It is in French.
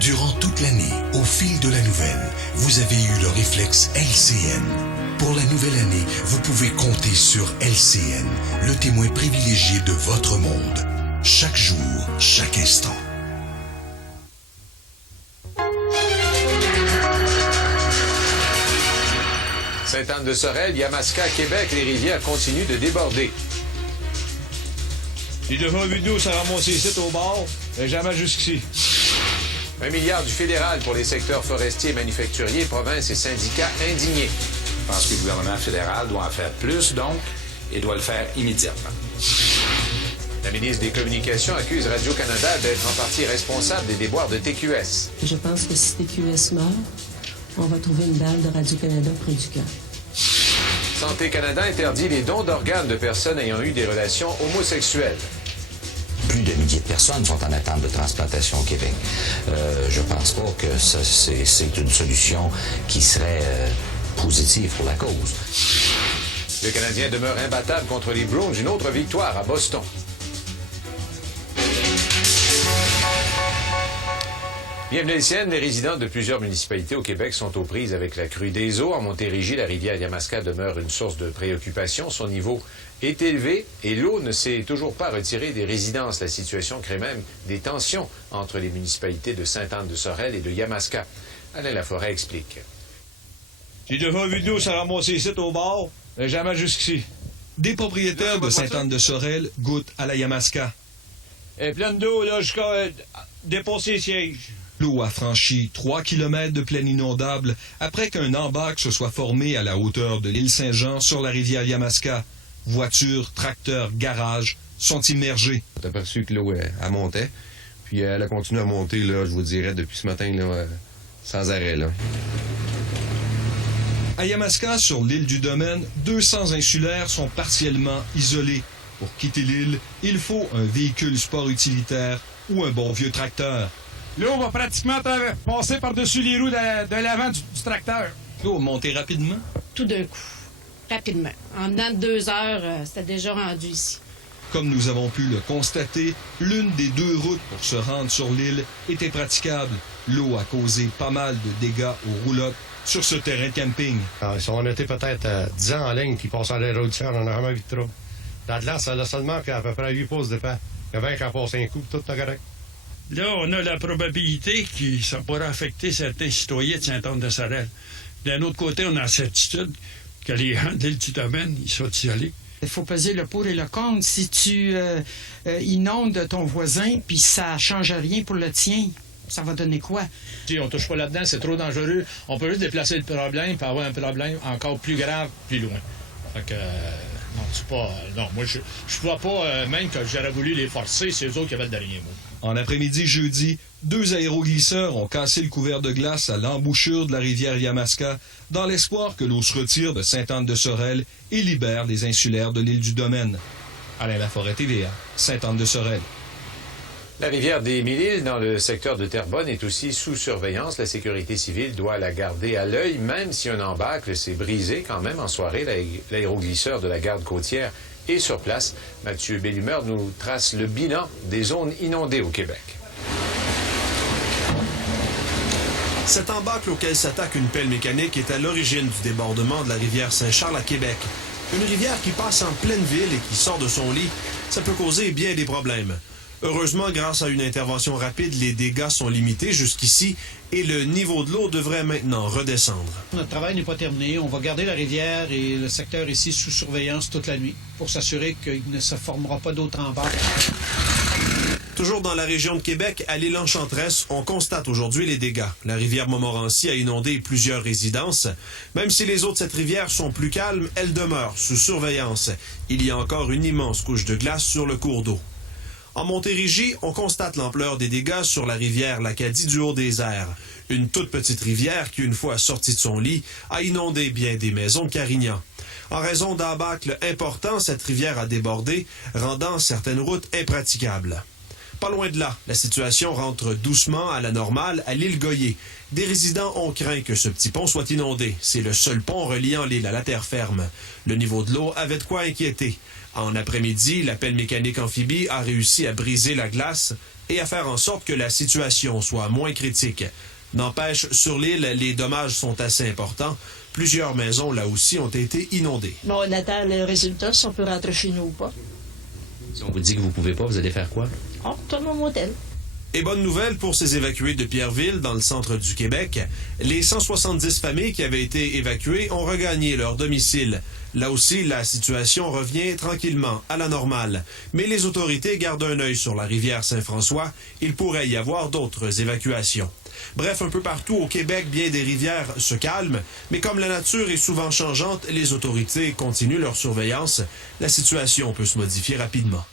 Durant toute l'année, au fil de la nouvelle, vous avez eu le réflexe LCN. Pour la nouvelle année, vous pouvez compter sur LCN, le témoin privilégié de votre monde. Chaque jour, chaque instant. Sainte-Anne-de-Sorel, Yamaska, Québec, les rivières continuent de déborder. J'ai déjà vu de l'eau se ramasser ici au bord, mais jamais jusqu'ici. 1 milliard du fédéral pour les secteurs forestiers, manufacturiers, provinces et syndicats indignés. Je pense que le gouvernement fédéral doit en faire plus, donc, et doit le faire immédiatement. La ministre des Communications accuse Radio-Canada d'être en partie responsable des déboires de TQS. Je pense que si TQS meurt, on va trouver une balle de Radio-Canada près du cœur. Santé Canada interdit les dons d'organes de personnes ayant eu des relations homosexuelles. Plus de milliers de personnes sont en attente de transplantation au Québec. Je pense pas que c'est une solution qui serait positive pour la cause. Le Canadien demeure imbattable contre les Bruins, une autre victoire à Boston. Bienvenue les siennes, les résidents de plusieurs municipalités au Québec sont aux prises avec la crue des eaux. En Montérégie, la rivière Yamaska demeure une source de préoccupation. Son niveau est élevé et l'eau ne s'est toujours pas retirée des résidences. La situation crée même des tensions entre les municipalités de Sainte-Anne-de-Sorel et de Yamaska. Alain Laforêt explique. J'ai déjà vu de l'eau se ramasser ici au bord, mais jamais jusqu'ici. Des propriétaires de Sainte-Anne-de-Sorel goûtent à la Yamaska. Elle est pleine d'eau, là, jusqu'à dépasser les sièges. L'eau a franchi 3 km de plaine inondable après qu'un embarque se soit formé à la hauteur de l'île Saint-Jean sur la rivière Yamaska. Voitures, tracteurs, garages sont immergés. On a aperçu que l'eau elle montait, puis elle a continué à monter, là, je vous dirais, depuis ce matin, là, sans arrêt. Là. À Yamaska, sur l'île du Domaine, 200 insulaires sont partiellement isolés. Pour quitter l'île, il faut un véhicule sport utilitaire ou un bon vieux tracteur. L'eau va pratiquement passer par-dessus les roues de l'avant du tracteur. L'eau a monté rapidement? Tout d'un coup, rapidement. En dedans de 2 heures, c'était déjà rendu ici. Comme nous avons pu le constater, l'une des 2 routes pour se rendre sur l'île était praticable. L'eau a causé pas mal de dégâts aux roulottes sur ce terrain de camping. On était peut-être 10 ans en ligne qui passaient à l'érosion, on n'a jamais vu de trop. La glace, ça a seulement qu'à peu près 8 pouces de pas. Il y a bien qu'à passer un coup, tout est correct. Là, on a la probabilité que ça pourrait affecter certains citoyens de Sainte-Anne-de-Sorel. D'un autre côté, on a la certitude que les gens de l'île du Domaine, ils sont isolés. Il faut peser le pour et le contre. Si tu inondes ton voisin, puis ça change rien pour le tien, ça va donner quoi? Si on touche pas là-dedans, c'est trop dangereux. On peut juste déplacer le problème pour avoir un problème encore plus grave, plus loin. Fait que, non, c'est pas... non, moi, je vois pas même que j'aurais voulu les forcer, c'est eux autres qui avaient le dernier mot. En après-midi jeudi, 2 aéroglisseurs ont cassé le couvert de glace à l'embouchure de la rivière Yamaska dans l'espoir que l'eau se retire de Sainte-Anne-de-Sorel et libère les insulaires de l'île du Domaine. Alain Laforêt, TVA, Sainte-Anne-de-Sorel. La rivière des Mille-Îles, dans le secteur de Terrebonne, est aussi sous surveillance. La sécurité civile doit la garder à l'œil, même si un embâcle s'est brisé quand même en soirée. L'aéroglisseur de la garde côtière est sur place. Mathieu Bellumeur nous trace le bilan des zones inondées au Québec. Cet embâcle auquel s'attaque une pelle mécanique est à l'origine du débordement de la rivière Saint-Charles à Québec. Une rivière qui passe en pleine ville et qui sort de son lit, ça peut causer bien des problèmes. Heureusement, grâce à une intervention rapide, les dégâts sont limités jusqu'ici et le niveau de l'eau devrait maintenant redescendre. Notre travail n'est pas terminé. On va garder la rivière et le secteur ici sous surveillance toute la nuit pour s'assurer qu'il ne se formera pas d'autres embâcles. Toujours dans la région de Québec, à l'île Enchanteresse, on constate aujourd'hui les dégâts. La rivière Montmorency a inondé plusieurs résidences. Même si les eaux de cette rivière sont plus calmes, elles demeurent sous surveillance. Il y a encore une immense couche de glace sur le cours d'eau. En Montérégie, on constate l'ampleur des dégâts sur la rivière l'Acadie du Haut-des-Airs. Une toute petite rivière qui, une fois sortie de son lit, a inondé bien des maisons de Carignan. En raison d'embâcles importants, cette rivière a débordé, rendant certaines routes impraticables. Pas loin de là, la situation rentre doucement à la normale à l'île Goyer. Des résidents ont craint que ce petit pont soit inondé. C'est le seul pont reliant l'île à la terre ferme. Le niveau de l'eau avait de quoi inquiéter. En après-midi, la pelle mécanique amphibie a réussi à briser la glace et à faire en sorte que la situation soit moins critique. N'empêche, sur l'île, les dommages sont assez importants. Plusieurs maisons, là aussi, ont été inondées. Bon, on attend le résultat, si on peut rentrer chez nous ou pas. Si on vous dit que vous pouvez pas, vous allez faire quoi? On retourne au motel. Et bonne nouvelle pour ces évacués de Pierreville, dans le centre du Québec. Les 170 familles qui avaient été évacuées ont regagné leur domicile. Là aussi, la situation revient tranquillement à la normale. Mais les autorités gardent un œil sur la rivière Saint-François. Il pourrait y avoir d'autres évacuations. Bref, un peu partout au Québec, bien des rivières se calment. Mais comme la nature est souvent changeante, les autorités continuent leur surveillance. La situation peut se modifier rapidement.